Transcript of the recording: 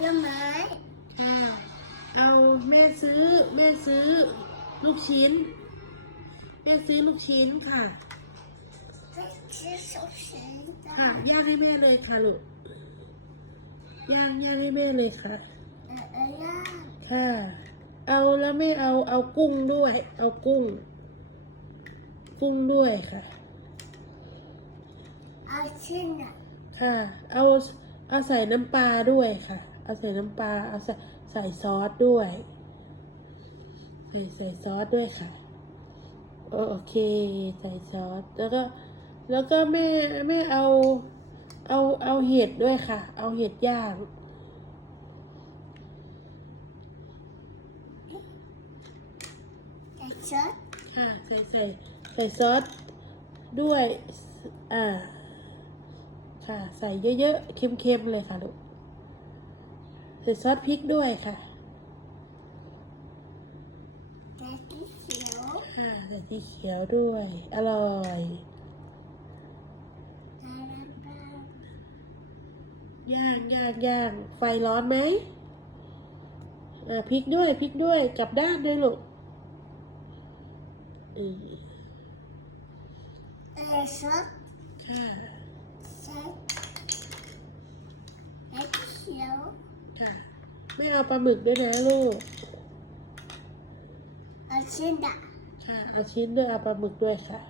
ต้นไม้ค่ะเอาแม่ซื้อแม่ซื้อลูกชิ้นแม่ซื้อลูกชิ้นค่ะไม่ใช่สุสีจ้าค่ะย่างให้แม่เลยค่ะลูกย่างย่างให้แม่เลยค่ะ เออเออย่าค่ะ เอาแล้วไม่เอาเอากุ้งด้วย เอากุ้ง กุ้งด้วยค่ะ เอาชิ้นอะค่ะ เอาเอาใส่น้ำปลาด้วยค่ะ เอาใส่น้ำปลาเอาใส่ใส่ซอสด้วย ใส่ใส่ซอสด้วยค่ะโอโอเค ใส่ซอสแล้วก็แล้วก็แม่แม่เอา เอาเอาเห็ดด้วยค่ะ เอาเห็ดย่างแต่เชิดค่ะใส่ใส่ใส่ซอสด้วย อ่า ค่ะ ใส่เยอะๆ เค็มๆ เลยค่ะลูก ใส่ซอสพริกด้วยค่ะแต่ที่เขียวค่ะใส่สีเขียวด้วย อร่อยตาลันตาย่างย่างย่างไฟร้อนไหมอ่าพริกด้วยพริกด้วยกลับด้านด้วยลูกอืมแต่เชิดค่ะเชิดแต่ที่เขียว ค่ะ ไม่เอาปลาหมึกด้วยนะลูกเอาชิ้นอะค่ะเอาชิ้นด้วยเอาปลาหมึกด้วยค่ะ